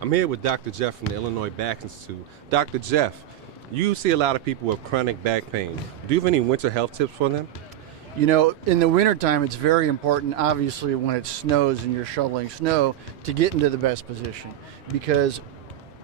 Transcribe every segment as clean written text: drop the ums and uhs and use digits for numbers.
I'm here with Dr. Jeff from the Illinois Back Institute. Dr. Jeff, you see a lot of people with chronic back pain. Do you have any winter health tips for them? You know, in the wintertime, it's very important, obviously, when it snows and you're shoveling snow, to get into the best position, because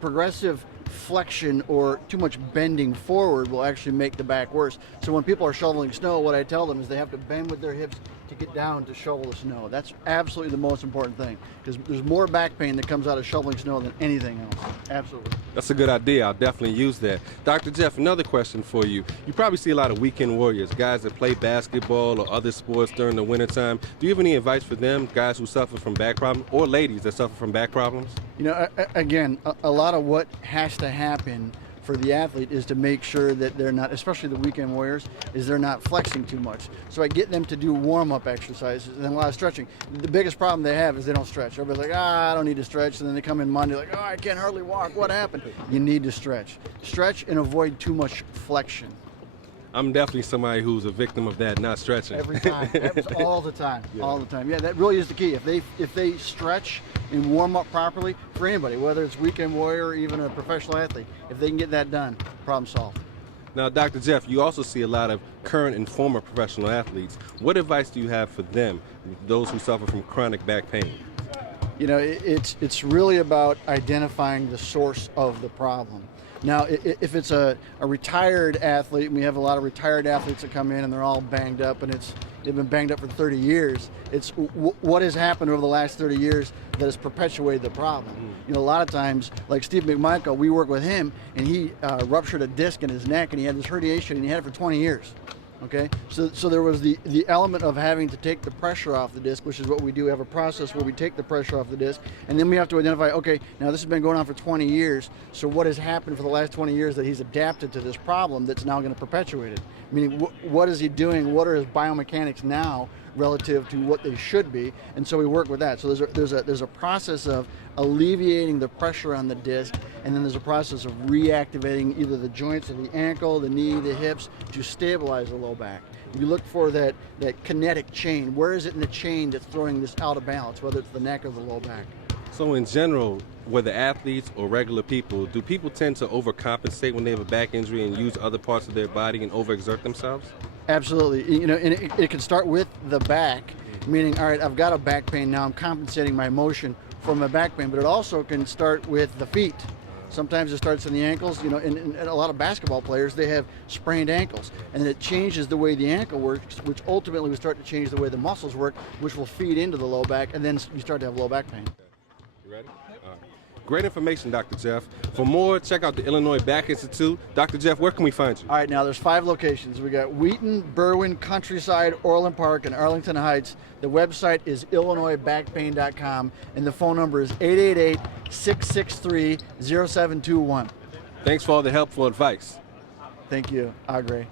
progressive flexion or too much bending forward will actually make the back worse. So when people are shoveling snow, what I tell them is they have to bend with their hips to get down to shovel the snow. That's absolutely the most important thing, because there's more back pain that comes out of shoveling snow than anything else. Absolutely. That's a good idea. I'll definitely use that. Dr. Jeff, another question for you. You probably see a lot of weekend warriors, guys that play basketball or other sports during the wintertime. Do you have any advice for them, guys who suffer from back problems, or ladies that suffer from back problems? You know, again, a lot of what has to happen for the athlete is to make sure that they're not, especially the weekend warriors, is they're not flexing too much. So I get them to do warm-up exercises and a lot of stretching. The biggest problem they have is they don't stretch. Everybody's like, I don't need to stretch. And then they come in Monday like, I can't hardly walk. What happened? You need to stretch. Stretch and avoid too much flexion. I'm definitely somebody who's a victim of that, not stretching. Every time. Happens all the time. Yeah. All the time. Yeah, that really is the key. If they stretch and warm up properly, for anybody, whether it's weekend warrior or even a professional athlete, if they can get that done, problem solved. Now, Dr. Jeff, you also see a lot of current and former professional athletes. What advice do you have for them, those who suffer from chronic back pain? You know, it's really about identifying the source of the problem. Now, if it's a retired athlete, and we have a lot of retired athletes that come in and they're all banged up, and they've been banged up for 30 years, it's what has happened over the last 30 years that has perpetuated the problem. You know, a lot of times, like Steve McMichael, we work with him, and he ruptured a disc in his neck, and he had this herniation, and he had it for 20 years. Okay, so there was the element of having to take the pressure off the disc, which is what we do. We have a process where we take the pressure off the disc, and then we have to identify, okay, now this has been going on for 20 years, so what has happened for the last 20 years that he's adapted to this problem that's now going to perpetuate it? Meaning, what is he doing? What are his biomechanics now relative to what they should be? And so we work with that. So there's a process of alleviating the pressure on the disc, and then there's a process of reactivating either the joints of the ankle, the knee, the hips to stabilize the low back. We look for that kinetic chain. Where is it in the chain that's throwing this out of balance, whether it's the neck or the low back? So in general, whether athletes or regular people, do people tend to overcompensate when they have a back injury and use other parts of their body and overexert themselves? Absolutely. You know, and it can start with the back, meaning, all right, I've got a back pain, now I'm compensating my motion for my back pain, but it also can start with the feet. Sometimes it starts in the ankles, you know, and a lot of basketball players, they have sprained ankles, and it changes the way the ankle works, which ultimately will start to change the way the muscles work, which will feed into the low back, and then you start to have low back pain. You ready? All right. Great information, Dr. Jeff. For more, check out the Illinois Back Institute. Dr. Jeff, where can we find you? All right, now there's 5 locations. We got Wheaton, Berwyn, Countryside, Orland Park, and Arlington Heights. The website is illinoisbackpain.com, and the phone number is 888-663-0721. Thanks for all the helpful advice. Thank you, Aggrey.